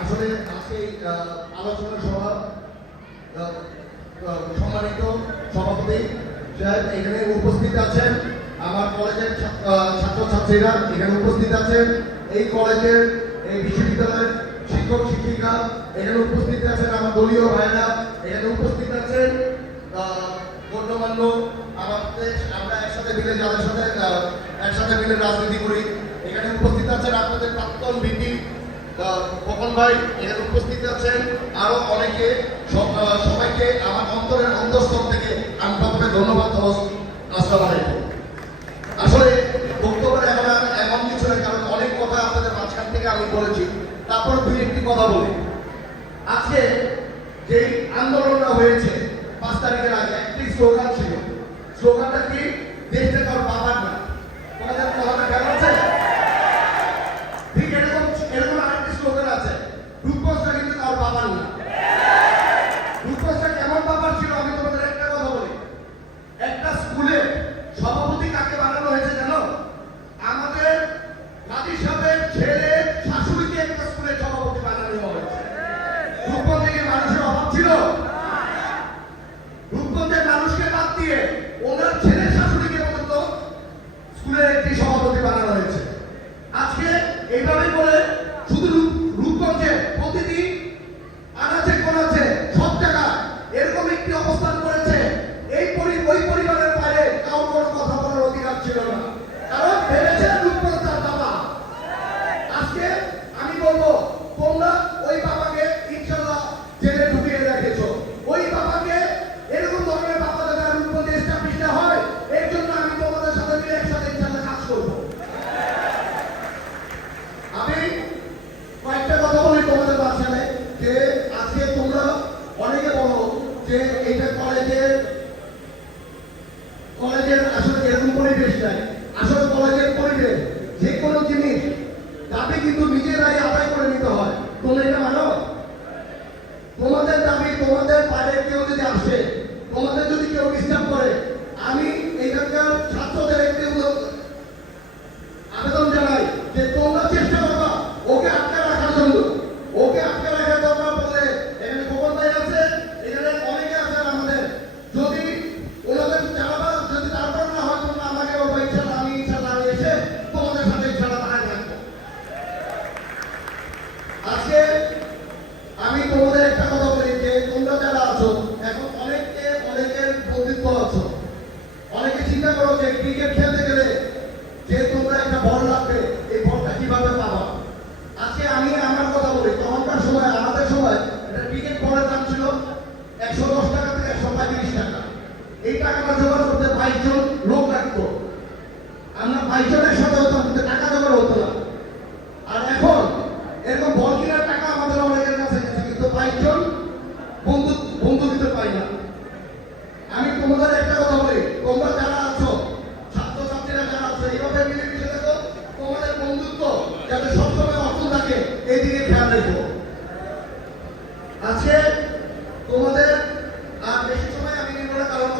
আসলে আজকে আলোচনা সভা সম্মানিত সভাপতি সাহেব এখানে উপস্থিত আছেন, আমার কলেজের ছাত্রছাত্রীরা এখানে উপস্থিত আছেন, এই কলেজের এই বিশ্ববিদ্যালয়ের শিক্ষক শিক্ষিকা এখানে উপস্থিত আছেন, আমার দলীয় ভাইরা এখানে উপস্থিত আছেন, গণ্যমান্য আমাদের আমরা একসাথে মিলে যাদের সাথে একসাথে মিলে রাজনীতি করি এখানে উপস্থিত আছেন, আপনাদের প্রাক্তন ভিপি খোকন ভাই এখানে উপস্থিত আছেন, আরো অনেকে। সবাইকে আমার অন্তরের অন্তঃস্থল থেকে আমি প্রথমে ধন্যবাদ। আসসালামু আলাইকুম। আসলে বক্তব্যের এমন কিছু না, কারণ অনেক কথা আপনাদের মাঝখান থেকে আমি বলেছি, তারপর দুই একটি কথা বলি। আজকে যে আন্দোলনটা হয়েছে 5 তারিখের আগে একটি স্লোগান ছিল, স্লোগানটা কি? দেশটা কারো বাবার না। তোমাদের কথাটা খেয়াল আছে? ঠিক এরকম আরেকটি স্লোগান আছে, রূপগঞ্জটা কিন্তু কারো বাবার না। রূপগঞ্জটা কেমন বাবার ছিল আমি তোমাদের একটা কথা বলি। একটা স্কুলে সভাপতি কাকে বানানো হয়েছে জানো? আমাদের গাজী সাহেবের ছেলে শাশুড়িকে একটা স্কুলে সভাপতি বানানো হয়েছে। রূপগঞ্জে কি মানুষের অভাব ছিল? রূপগঞ্জের মানুষকে বাদ দিয়ে ওনার ছেলে শাশুড়িকে পর্যন্ত স্কুলের একটি সভাপতি বানানো হয়েছে। আজকে এইভাবে করে শুধু রূপগঞ্জে প্রতিদিন আনাচে কোনাচে সব জায়গায় এরকম একটি অবস্থান করেছে, ওই পরিবারের বাইরে কারোর কোনো কথা বলার অধিকার ছিল না, কারণ ভেবেছে রূপগঞ্জ তার বাবা। আজকে আমি বলবো তোমরা ওই বাবাকে ইনশাল্লাহ জেলে ঢুকিয়ে রেখেছো। ওই বাবাকে এরকম ধরনের বাবা যাতে রূপগঞ্জে এস্টাবলিশ না হয়, এর জন্য আমি তোমাদের সাথে মিলে একসাথে ইনশাল্লাহ কাজ করবো। আমি কয়েকটা কথা বলি তোমাদের মাঝখানে, যে আজকে তোমরা অনেকে বলো যে এটা কলেজের আসলে এরকম পরিবেশ নাই। আসলে কলেজের পরিবেশ যে কোনো জিনিস দাবি কিন্তু নিজেরাই আদায় করে নিতে হয়। তোমরা এটা মানো? তোমাদের দাবি তোমাদের বাইরে কেউ যদি আসে, তোমাদের যদি কেউ ডিস্টার্ব করে, আমি এখানকার ছাত্রদের একটি আবেদন জানাই যে তোমরা চেষ্টা করবা ওকে আটকে রাখার জন্য। ওকে আটকে রাখার দরকার পড়লে এখানে খোকন ভাই আছে, এখানে অনেকে আছেন আমাদের, যদি ওনাদের চালাবা যদি তারপর না হয় তোমরা আমাকে বলবো, ইনশাল্লাহ আমি এসে তোমাদের সাথে ইনশাল্লাহ বানায় রাখবো। আজকে আমি তোমাদের একটা কথা বলি যে তোমরা যারা আছো এখন অনেকের বন্ধুত্ব আছো, অনেকে চিন্তা করো যে ক্রিকেট খেলতে গেলে যে তোমরা একটা বল লাগবে, এই বলটা কিভাবে পাবা। আজকে আমি আমার কথা বলি, তখনকার সময় আমাদের সময় একটা ক্রিকেট বলের দাম ছিল 110 টাকা থেকে 135 টাকা। এই টাকাটা জোগাড় করতে 22 জন লোক লাগতো। আমরা 22 জনের সাথে হতাম, কিন্তু টাকা জোগাড় হতো না। আর এখন এরকম বল কেনার টাকা আমাদের অনেকের কাছে গেছে, কিন্তু 22 জন বন্ধু দিতে পাই না। আমি তোমাদের একটা কথা বলি, তোমরা যারা আছো ছাত্রছাত্রীরা যারা আছো এইভাবে মিলেমিশে দেখো, তোমাদের বন্ধুত্ব যাতে সবসময় অটুট থাকে এই দিকে খেয়াল রেখো। আজকে তোমাদের আর বেশি সময় আমি নিব না, কারণ